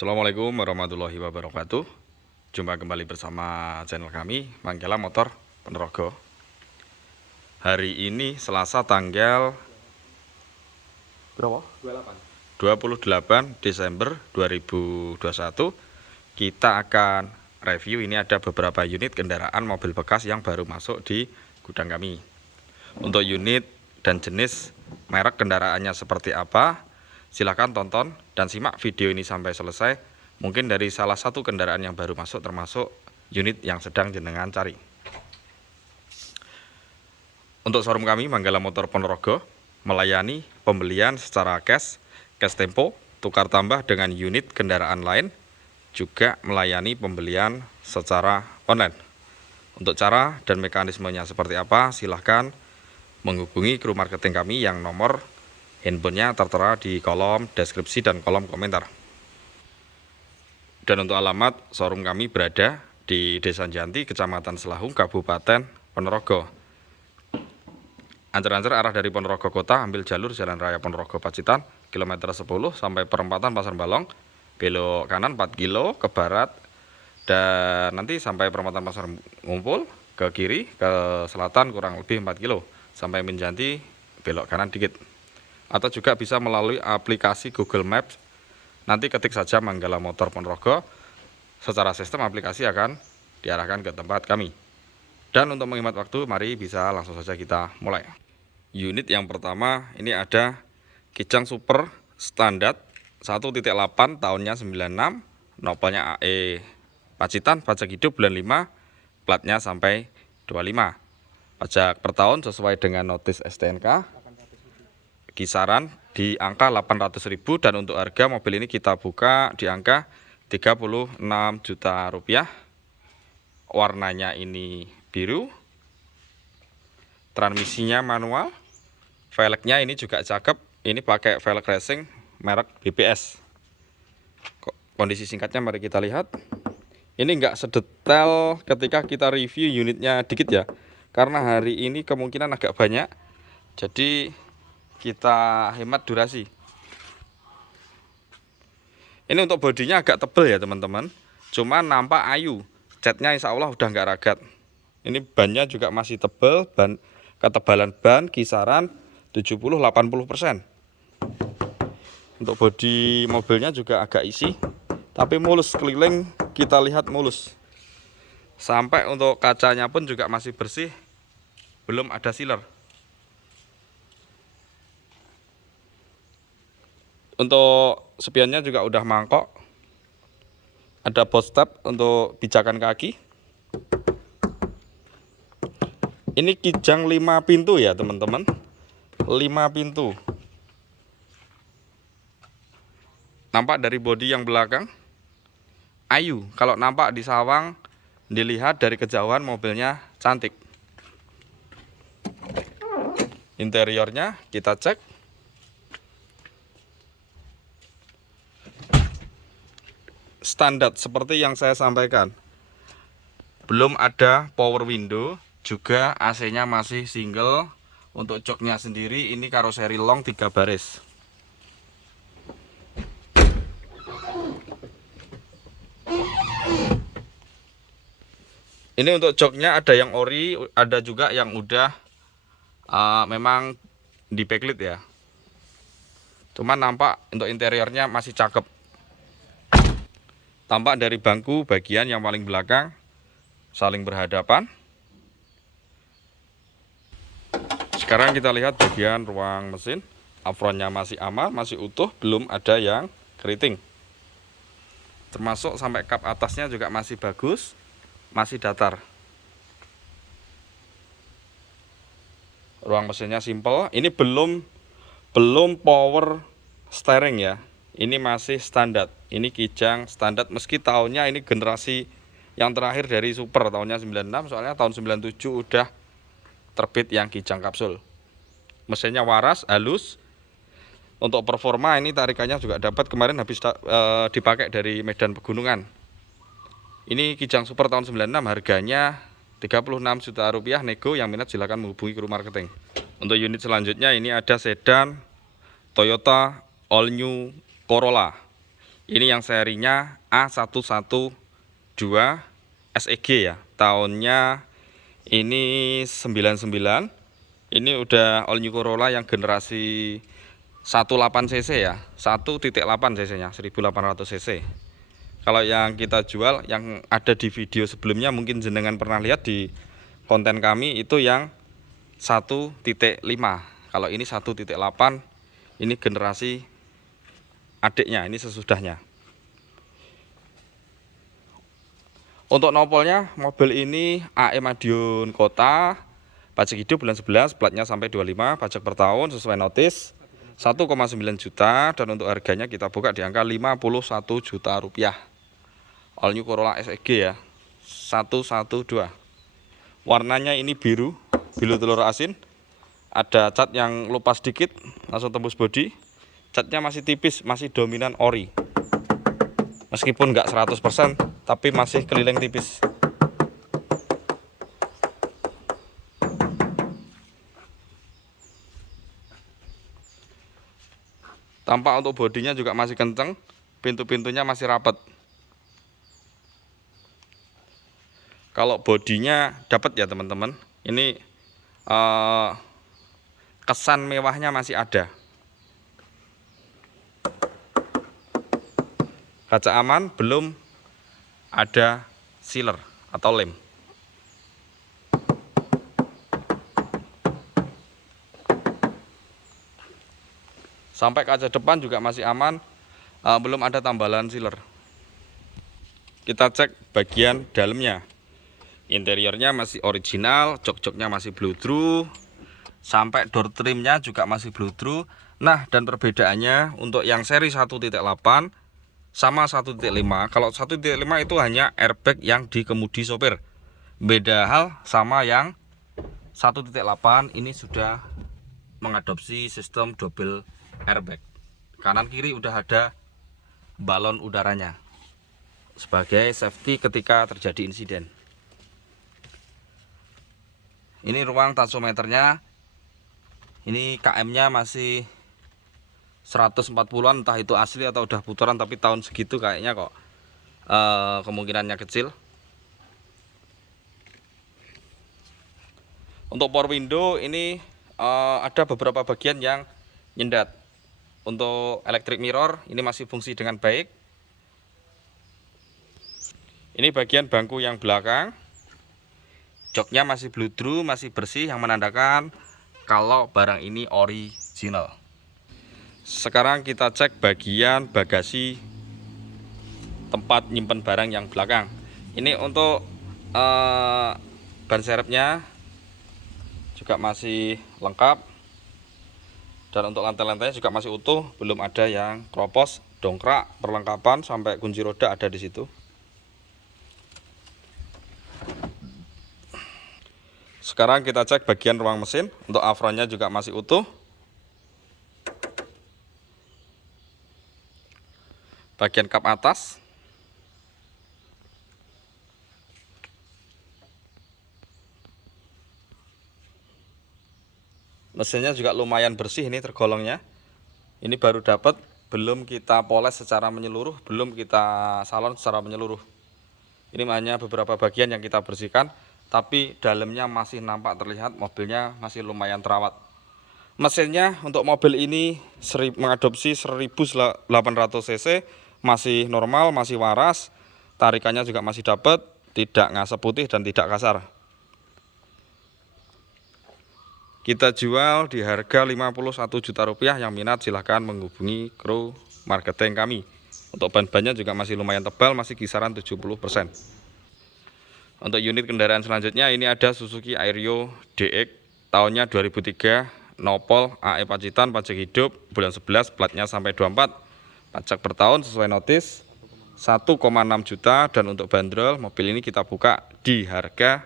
Assalamualaikum warahmatullahi wabarakatuh. Jumpa kembali bersama channel kami Manggala Motor Ponorogo. Hari ini Selasa tanggal berapa? 28 Desember 2021. Kita akan review, ini ada beberapa unit kendaraan mobil bekas yang baru masuk di gudang kami. Untuk unit dan jenis merek kendaraannya seperti apa, silahkan tonton dan simak video ini sampai selesai. Mungkin dari salah satu kendaraan yang baru masuk termasuk unit yang sedang jenengan cari. Untuk showroom kami Manggala Motor Ponorogo melayani pembelian secara cash tempo, tukar tambah dengan unit kendaraan lain, juga melayani pembelian secara online. Untuk cara dan mekanismenya seperti apa, silahkan menghubungi kru marketing kami yang nomor handphonenya tertera di kolom deskripsi dan kolom komentar. Dan untuk alamat, showroom kami berada di Desa Janti, Kecamatan Selahung, Kabupaten Ponorogo. Ancar-ancar arah dari Ponorogo Kota, ambil jalur Jalan Raya Ponorogo Pacitan, kilometer 10 sampai perempatan Pasar Balong, belok kanan 4 kilo ke barat, dan nanti sampai perempatan Pasar Ngumpul, ke kiri, ke selatan kurang lebih 4 kilo, sampai Menjanti, belok kanan dikit. Atau juga bisa melalui aplikasi Google Maps, nanti ketik saja Manggala Motor Ponorogo, secara sistem aplikasi akan diarahkan ke tempat kami. Dan untuk menghemat waktu, mari bisa langsung saja kita mulai. Unit yang pertama, ini ada Kijang Super Standar 1.8 tahunnya 96, nopolnya AE Pacitan, pajak hidup bulan 5, platnya sampai 25. Pajak per tahun sesuai dengan notis STNK, kisaran di angka 800.000, dan untuk harga mobil ini kita buka di angka 36 juta rupiah. Warnanya ini biru, transmisinya manual, velgnya ini juga cakep, ini pakai velg racing merek BBS. Kondisi singkatnya mari kita lihat. Ini enggak sedetail ketika kita review unitnya dikit ya, karena hari ini kemungkinan agak banyak, jadi kita hemat durasi. Ini untuk bodinya agak tebal ya teman-teman, cuma nampak ayu, catnya insya Allah udah nggak ragat. Ini bannya juga masih tebal, ketebalan ban kisaran 70-80%. Untuk bodi mobilnya juga agak isi, tapi mulus, keliling kita lihat mulus. Sampai untuk kacanya pun juga masih bersih, belum ada sealer. Untuk spionnya juga udah mangkok. Ada box step untuk pijakan kaki. Ini Kijang 5 pintu ya teman-teman, 5 pintu. Nampak dari bodi yang belakang ayu, kalau nampak di sawang, dilihat dari kejauhan mobilnya cantik. Interiornya kita cek. Standar seperti yang saya sampaikan, belum ada power window, juga AC-nya masih single. Untuk joknya sendiri ini karoseri long 3 baris. Ini untuk joknya ada yang ori, ada juga yang udah memang di backlit ya. Cuman nampak untuk interiornya masih cakep. Tampak dari bangku bagian yang paling belakang saling berhadapan. Sekarang kita lihat bagian ruang mesin. Apronnya masih aman, masih utuh, belum ada yang keriting. Termasuk sampai kap atasnya juga masih bagus, masih datar. Ruang mesinnya simple. Ini belum power steering ya. Ini masih standar. Ini Kijang standar, meski tahunnya ini generasi yang terakhir dari Super, tahunnya 96, soalnya tahun 97 udah terbit yang Kijang kapsul. Mesinnya waras, halus. Untuk performa ini tarikannya juga dapat, kemarin habis dipakai dari medan pegunungan. Ini Kijang Super tahun 96, harganya 36 juta rupiah nego. Yang minat silakan menghubungi kru marketing. Untuk unit selanjutnya ini ada sedan Toyota All New Corolla Ini yang serinya A112 SEG ya. Tahunnya ini 99. Ini udah all new Corolla yang generasi 18 cc ya. 1.8 cc-nya, 1800 cc. Kalau yang kita jual yang ada di video sebelumnya mungkin jenengan pernah lihat di konten kami itu yang 1.5. Kalau ini 1.8, ini generasi adiknya, ini sesudahnya. Untuk nopolnya, mobil ini AE Madiun Kota, pajak hidup bulan 11, platnya sampai 25, pajak per tahun sesuai notis 1,9 juta, dan untuk harganya kita buka di angka 51 juta rupiah. All new Corolla SEG ya, 112. Warnanya ini biru telur asin. Ada cat yang lupas sedikit, langsung tembus bodi. Catnya masih tipis, masih dominan ori. Meskipun nggak 100%, tapi masih keliling tipis. Tampak untuk bodinya juga masih kenceng, pintu-pintunya masih rapat. Kalau bodinya dapat ya teman-teman, ini kesan mewahnya masih ada. Kaca aman, belum ada sealer atau lem. Sampai kaca depan juga masih aman, belum ada tambalan sealer. Kita cek bagian dalamnya. Interiornya masih original, jok-joknya masih blow-through, sampai door trimnya juga masih blow-through. Nah, dan perbedaannya untuk yang seri 1.8 sama 1.5. Kalau 1.5 itu hanya airbag yang di kemudi sopir. Beda hal sama yang 1.8, ini sudah mengadopsi sistem double airbag. Kanan kiri udah ada balon udaranya sebagai safety ketika terjadi insiden. Ini ruang taksometernya. Ini KM-nya masih 140-an, entah itu asli atau udah putaran, tapi tahun segitu kayaknya kok kemungkinannya kecil. Untuk power window ini ada beberapa bagian yang nyendat. Untuk electric mirror ini masih fungsi dengan baik. Ini bagian bangku yang belakang. Joknya masih blow-through, masih bersih, yang menandakan kalau barang ini original. Sekarang kita cek bagian bagasi tempat nyimpen barang yang belakang. Ini untuk ban serepnya juga masih lengkap, dan untuk lantai-lantainya juga masih utuh, belum ada yang kropos. Dongkrak, perlengkapan sampai kunci roda ada di situ. Sekarang kita cek bagian ruang mesin. Untuk afronnya juga masih utuh. Bagian kap atas. Mesinnya juga lumayan bersih, ini tergolongnya. Ini baru dapat, belum kita poles secara menyeluruh, belum kita salon secara menyeluruh. Ini hanya beberapa bagian yang kita bersihkan, tapi dalamnya masih nampak terlihat mobilnya masih lumayan terawat. Mesinnya untuk mobil ini mengadopsi 1800 cc, masih normal, masih waras. Tarikannya juga masih dapat, tidak ngasep putih dan tidak kasar. Kita jual di harga 51 juta rupiah. Yang minat silahkan menghubungi kru marketing kami. Untuk ban-bannya juga masih lumayan tebal, masih kisaran 70%. Untuk unit kendaraan selanjutnya ini ada Suzuki Airio DX tahunnya 2003, nopol AE Pacitan, pajak hidup bulan 11, platnya sampai 24, pajak per tahun sesuai notis 1,6 juta, dan untuk bandrol mobil ini kita buka di harga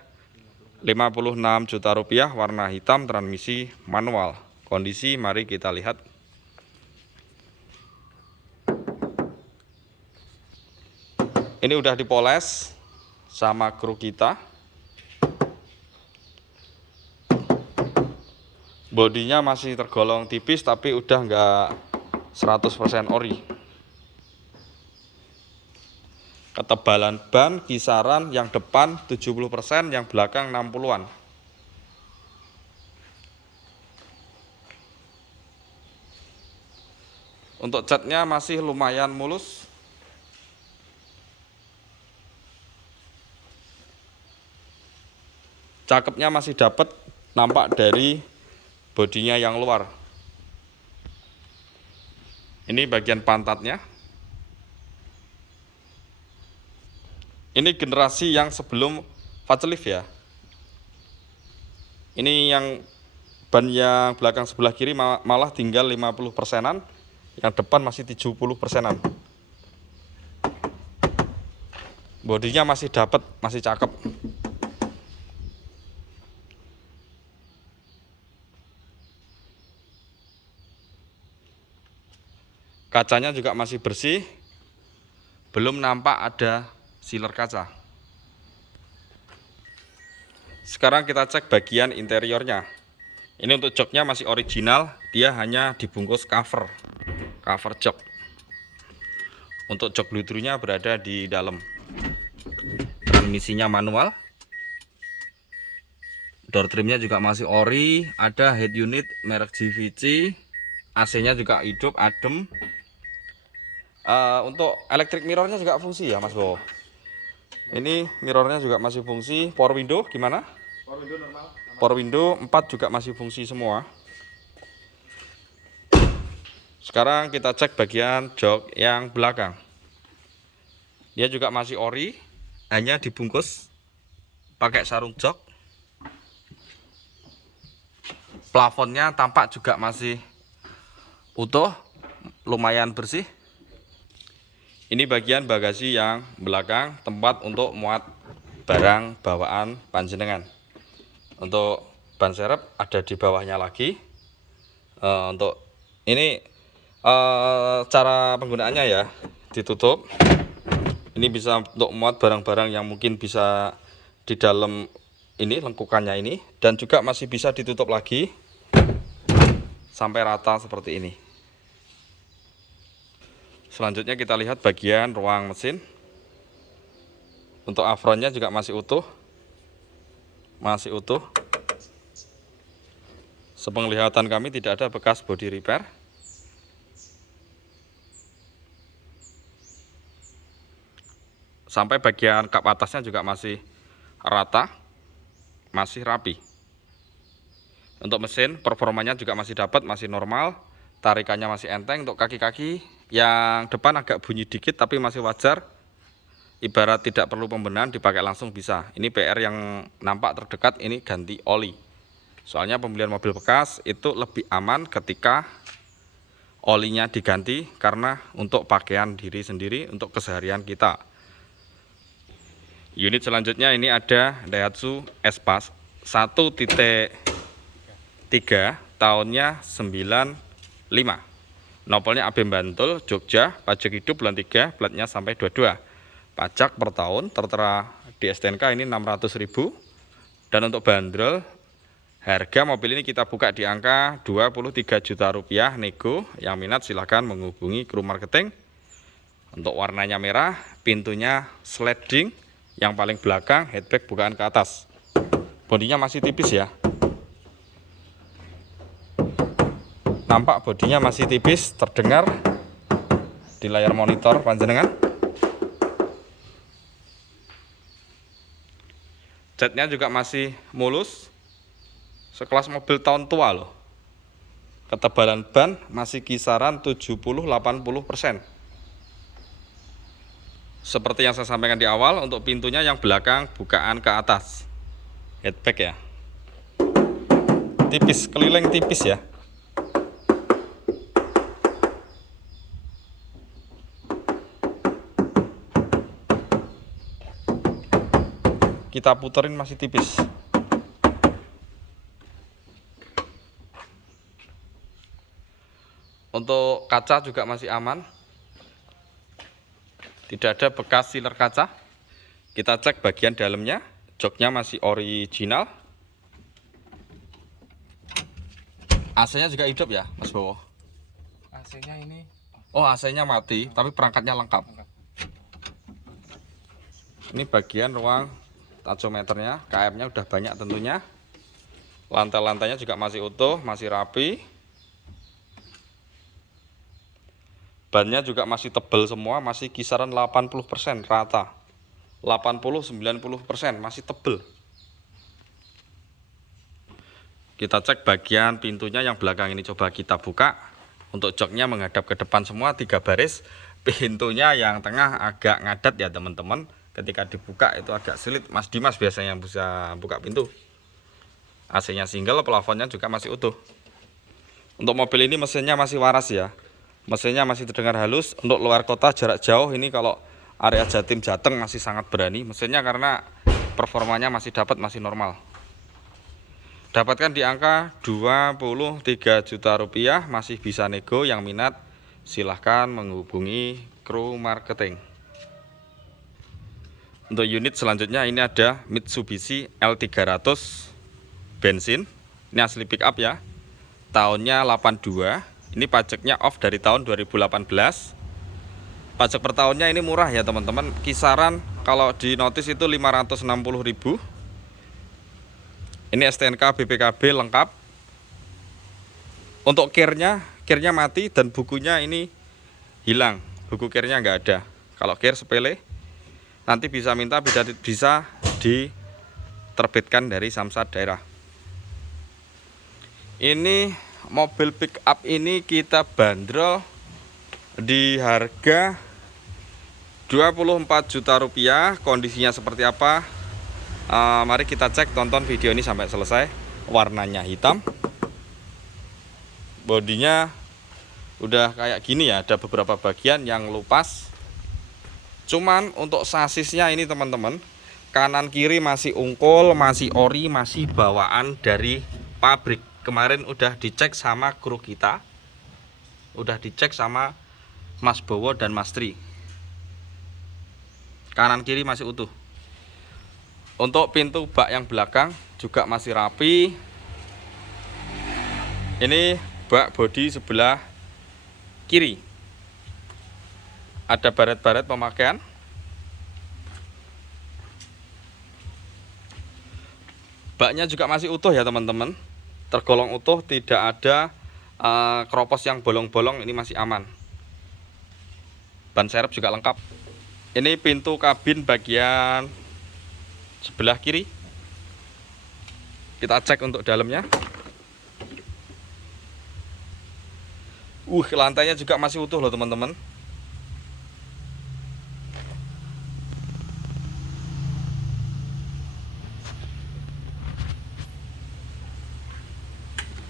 56 juta rupiah, warna hitam, transmisi manual. Kondisi mari kita lihat. Ini udah dipoles sama kru kita. Bodinya masih tergolong tipis, tapi udah nggak 100% ori. Ketebalan ban kisaran yang depan 70%, yang belakang 60-an. Untuk catnya masih lumayan mulus. Cakepnya masih dapat, nampak dari bodinya yang luar. Ini bagian pantatnya. Ini generasi yang sebelum facelift ya. Ini yang ban yang belakang sebelah kiri malah tinggal 50%-an. Yang depan masih 70%-an. Bodinya masih dapat, masih cakep. Kacanya juga masih bersih. Belum nampak ada sealer kaca. Sekarang kita cek bagian interiornya. Ini untuk joknya masih original, dia hanya dibungkus cover jok. Untuk jok bludrunya berada di dalam. Transmisinya manual. Door trimnya juga masih ori, ada head unit merek GVC. AC-nya juga hidup, adem. Untuk electric mirrornya juga fungsi ya Mas Bo. Ini mirrornya juga masih fungsi. Power window gimana? Power window normal. Power window 4 juga masih fungsi semua. Sekarang kita cek bagian jok yang belakang. Dia juga masih ori, hanya dibungkus pakai sarung jok. Plafonnya tampak juga masih utuh, lumayan bersih. Ini bagian bagasi yang belakang, tempat untuk muat barang bawaan panjenengan. Untuk ban serep ada di bawahnya lagi. Untuk ini cara penggunaannya ya, ditutup. Ini bisa untuk muat barang-barang yang mungkin bisa di dalam ini lengkukannya ini, dan juga masih bisa ditutup lagi sampai rata seperti ini. Selanjutnya kita lihat bagian ruang mesin. Untuk afronnya juga masih utuh. Masih utuh. Sepenglihatan kami tidak ada bekas body repair. Sampai bagian kap atasnya juga masih rata, masih rapi. Untuk mesin performanya juga masih dapat, masih normal. Tarikannya masih enteng. Untuk kaki-kaki yang depan agak bunyi dikit tapi masih wajar. Ibarat tidak perlu pembenahan, dipakai langsung bisa. Ini PR yang nampak terdekat, ini ganti oli. Soalnya pembelian mobil bekas itu lebih aman ketika olinya diganti, karena untuk pakaian diri sendiri, untuk keseharian kita. Unit selanjutnya ini ada Daihatsu Espace 1.3 tahunnya 95. Nopolnya AB Bantul, Jogja, pajak hidup bulan 3, platnya sampai 22. Pajak per tahun tertera di STNK ini 600.000. Dan untuk bandrol, harga mobil ini kita buka di angka 23 juta rupiah nego. Yang minat silahkan menghubungi kru marketing. Untuk warnanya merah, pintunya sliding. Yang paling belakang headbag bukaan ke atas. Bodinya masih tipis ya. Nampak bodinya masih tipis, terdengar di layar monitor panjenengan. Catnya juga masih mulus, sekelas mobil tahun tua loh. Ketebalan ban masih kisaran 70-80%. Seperti yang saya sampaikan di awal, untuk pintunya yang belakang bukaan ke atas. Headbag ya. Tipis, keliling tipis ya. Kita puterin masih tipis. Untuk kaca juga masih aman. Tidak ada bekas sealer kaca. Kita cek bagian dalamnya. Joknya masih original. AC-nya juga hidup ya Mas Bowo? AC-nya ini. Oh, AC-nya mati, tapi perangkatnya lengkap. Ini bagian ruang tachometernya, KM-nya udah banyak tentunya. Lantai-lantainya juga masih utuh, masih rapi. Bannya juga masih tebal semua, masih kisaran 80% rata. 80-90% masih tebal. Kita cek bagian pintunya yang belakang ini, coba kita buka. Untuk joknya menghadap ke depan semua 3 baris. Pintunya yang tengah agak ngadat ya teman-teman. Ketika dibuka itu agak sulit. Mas Dimas biasanya yang bisa buka pintu. AC-nya single, plafonnya juga masih utuh. Untuk mobil ini mesinnya masih waras ya. Mesinnya masih terdengar halus. Untuk luar kota jarak jauh ini kalau area Jatim Jateng masih sangat berani mesinnya karena performanya masih dapat, masih normal. Dapatkan di angka 23 juta rupiah, masih bisa nego. Yang minat silahkan menghubungi kru marketing. Untuk unit selanjutnya ini ada Mitsubishi L300 bensin. Ini asli pick up ya. Tahunnya 82. Ini pajaknya off dari tahun 2018. Pajak per tahunnya ini murah ya teman-teman. Kisaran kalau di notis itu 560.000. Ini STNK BPKB lengkap. Untuk kirnya mati dan bukunya ini hilang. Buku kirnya nggak ada. Kalau kir sepele, nanti bisa minta bisa diterbitkan dari Samsat daerah. Ini mobil pick up ini kita bandrol di harga 24 juta rupiah. Kondisinya seperti apa? Mari kita cek, tonton video ini sampai selesai. Warnanya hitam, bodinya udah kayak gini ya, ada beberapa bagian yang lupas. Cuman untuk sasisnya ini teman-teman, kanan kiri masih ungkul, masih ori, masih bawaan dari pabrik. Kemarin udah dicek sama kru kita, udah dicek sama Mas Bowo dan Mas Tri. Kanan kiri masih utuh. Untuk pintu bak yang belakang juga masih rapi. Ini bak bodi sebelah kiri. Ada baret-baret pemakaian. Baknya juga masih utuh ya teman-teman. Tergolong utuh, tidak ada keropos yang bolong-bolong, ini masih aman. Ban serep juga lengkap. Ini pintu kabin bagian sebelah kiri. Kita cek untuk dalamnya. Lantainya juga masih utuh loh teman-teman.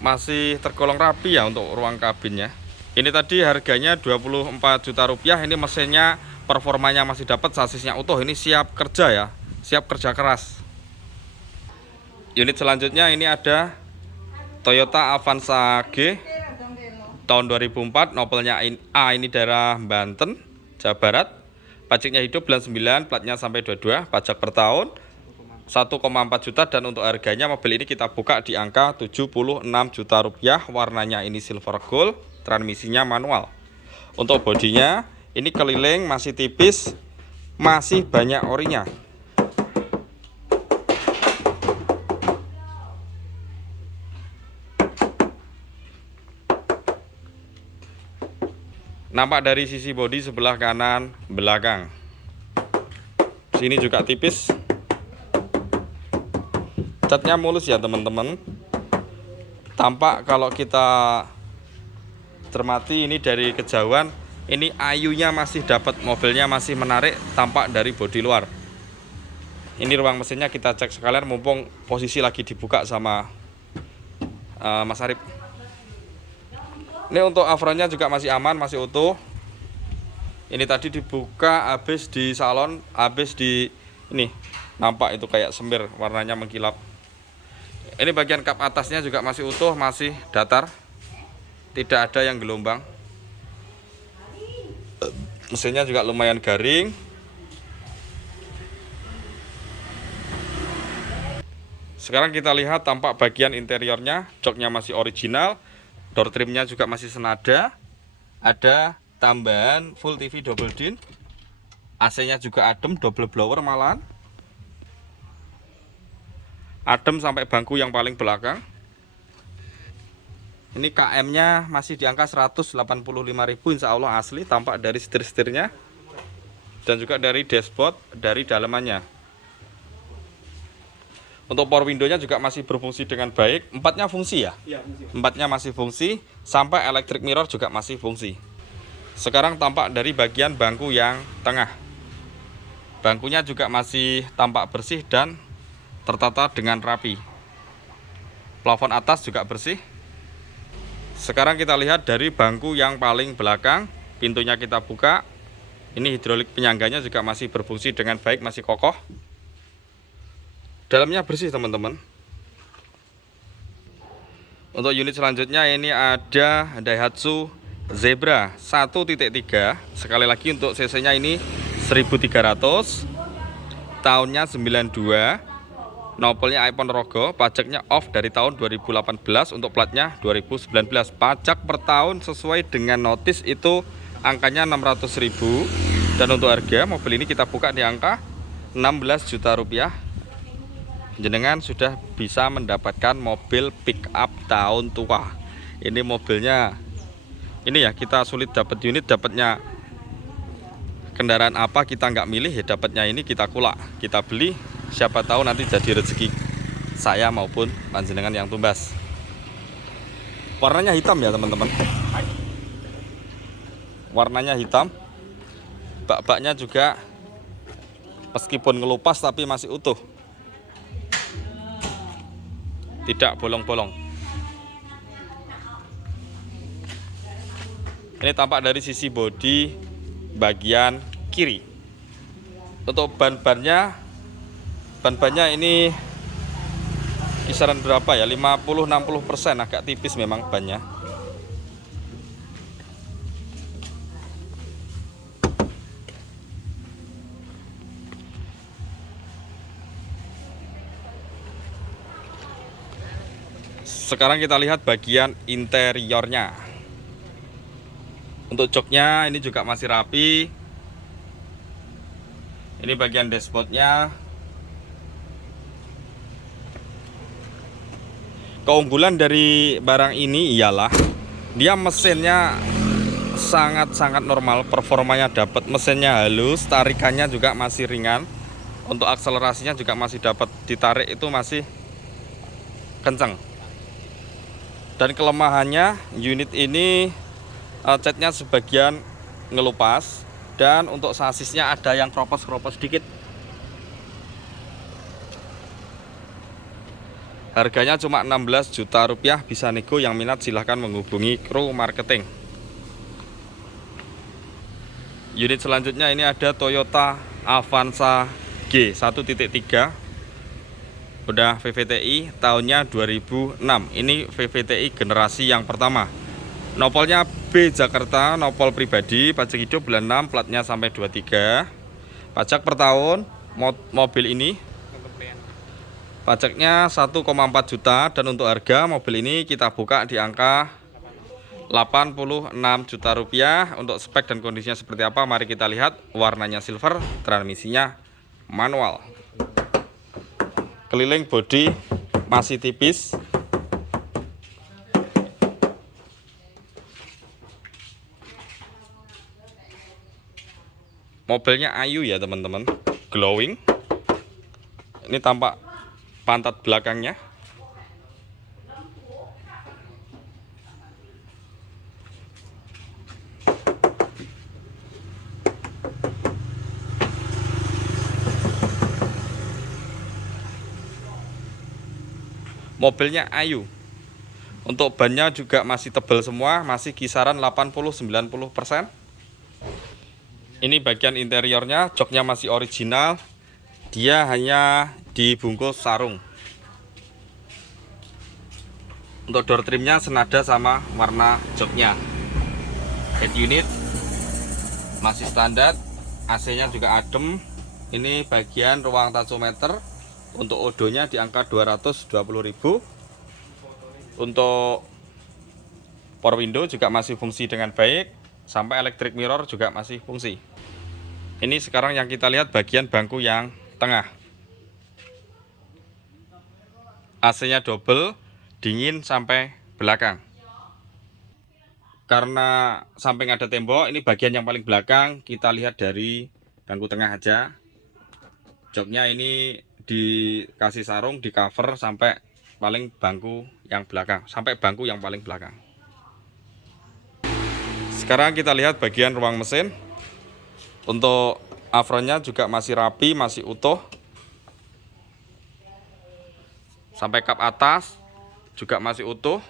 Masih tergolong rapi ya untuk ruang kabinnya. Ini tadi harganya 24 juta rupiah. Ini mesinnya performanya masih dapat, sasisnya utuh. Ini siap kerja ya, siap kerja keras. Unit selanjutnya ini ada Toyota Avanza G tahun 2004, nopelnya A, ini daerah Banten, Jawa Barat. Pajaknya hidup bulan 9, platnya sampai 22, pajak per tahun 1,4 juta. Dan untuk harganya mobil ini kita buka di angka 76 juta rupiah. Warnanya ini silver gold, transmisinya manual. Untuk bodinya ini keliling masih tipis, masih banyak orinya. Nampak dari sisi bodi sebelah kanan belakang. Sini juga tipis. Catnya mulus ya teman-teman. Tampak kalau kita cermati ini dari kejauhan, ini ayunya masih dapat, mobilnya masih menarik, tampak dari bodi luar. Ini ruang mesinnya kita cek sekalian mumpung posisi lagi dibuka sama Mas Arif. Ini untuk afronnya juga masih aman, masih utuh. Ini tadi dibuka habis di salon, habis di ini nampak itu kayak semir, warnanya mengkilap. Ini bagian kap atasnya juga masih utuh, masih datar, tidak ada yang gelombang. Mesinnya juga lumayan garing. Sekarang kita lihat tampak bagian interiornya. Joknya masih original, door trimnya juga masih senada. Ada tambahan full TV double din, AC-nya juga adem, double blower malahan. Adem sampai bangku yang paling belakang. Ini KM-nya masih di angka 185.000, insya Allah asli, tampak dari setir-setirnya dan juga dari dashboard, dari dalamannya. Untuk power window-nya juga masih berfungsi dengan baik. Empatnya fungsi ya? Iya, fungsi. Empatnya masih fungsi, sampai electric mirror juga masih fungsi. Sekarang tampak dari bagian bangku yang tengah. Bangkunya juga masih tampak bersih dan tertata dengan rapi. Plafon atas juga bersih. Sekarang kita lihat dari bangku yang paling belakang, pintunya kita buka. Ini hidrolik penyangganya juga masih berfungsi dengan baik, masih kokoh. Dalamnya bersih teman-teman. Untuk unit selanjutnya ini ada Daihatsu Zebra 1.3. Sekali lagi untuk cc-nya ini 1300. Tahunnya 92. Nopolnya iPhone Rogo, pajaknya off dari tahun 2018, untuk platnya 2019. Pajak per tahun sesuai dengan notis itu angkanya 600.000. Dan untuk harga mobil ini kita buka di angka 16 juta rupiah. Jenengan sudah bisa mendapatkan mobil pick up tahun tua. Ini mobilnya, ini ya, kita sulit dapat unit, dapatnya kendaraan apa kita nggak milih ya, dapatnya ini kita kulak, kita beli. Siapa tahu nanti jadi rezeki saya maupun panjenengan yang tumbas. Warnanya hitam ya teman-teman. Warnanya hitam. Bak-baknya juga meskipun ngelupas tapi masih utuh. Tidak bolong-bolong. Ini tampak dari sisi bodi bagian kiri. Untuk ban-bannya ini kisaran berapa ya, 50-60%, agak tipis memang bannya. Sekarang kita lihat bagian interiornya. Untuk joknya ini juga masih rapi. Ini bagian dashboardnya. Keunggulan dari barang ini ialah dia mesinnya sangat-sangat normal, performanya dapat, mesinnya halus, tarikannya juga masih ringan. Untuk akselerasinya juga masih dapat, ditarik itu masih kencang. Dan kelemahannya, unit ini catnya sebagian ngelupas, dan untuk sasisnya ada yang kropos-kropos sedikit. Harganya cuma 16 juta rupiah, bisa nego, yang minat silahkan menghubungi kru marketing. Unit selanjutnya ini ada Toyota Avanza G 1.3. Udah VVTi, tahunnya 2006. Ini VVTi generasi yang pertama. Nopolnya B Jakarta, nopol pribadi, pajak hidup bulan 6, platnya sampai 23. Pajak per tahun mobil ini pajaknya 1,4 juta, dan untuk harga mobil ini kita buka di angka 86 juta rupiah. Untuk spek dan kondisinya seperti apa, mari kita lihat. Warnanya silver, transmisinya manual. Keliling bodi masih tipis. Mobilnya ayu ya teman-teman, glowing. Ini tampak pantat belakangnya. Mobilnya ayu. Untuk bannya juga masih tebal semua, masih kisaran 80-90%. Ini bagian interiornya, joknya masih original. Dia hanya dibungkus sarung. Untuk door trimnya senada sama warna joknya. Head unit masih standar, AC-nya juga adem. Ini bagian ruang tachometer. Untuk odonya di angka 220.000. Untuk power window juga masih fungsi dengan baik, sampai electric mirror juga masih fungsi. Ini sekarang yang kita lihat bagian bangku yang tengah. AC-nya double, dingin sampai belakang. Karena samping ada tembok, ini bagian yang paling belakang. Kita lihat dari bangku tengah aja. Joknya ini dikasih sarung, di cover sampai paling bangku yang belakang, sampai bangku yang paling belakang. Sekarang kita lihat bagian ruang mesin. Untuk apronnya juga masih rapi, masih utuh. Sampai kap atas juga masih utuh.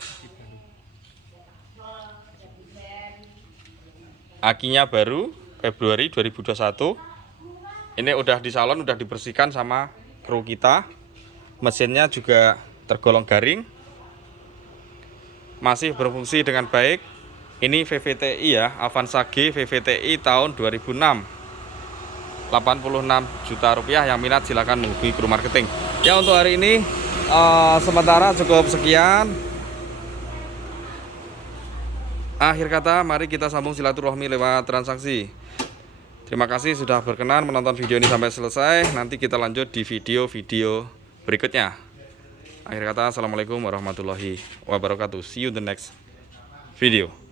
Akinya baru Februari 2021. Ini udah di salon, udah dibersihkan sama kru kita. Mesinnya juga tergolong garing, masih berfungsi dengan baik. Ini VVTi ya, Avanza G VVTi tahun 2006. 86 juta rupiah. Yang minat silahkan menghubungi kru marketing. Ya, untuk hari ini sementara cukup sekian. Akhir kata, mari kita sambung silaturahmi lewat transaksi. Terima kasih sudah berkenan menonton video ini sampai selesai. Nanti kita lanjut di video-video berikutnya. Akhir kata, assalamualaikum warahmatullahi wabarakatuh. See you in the next video.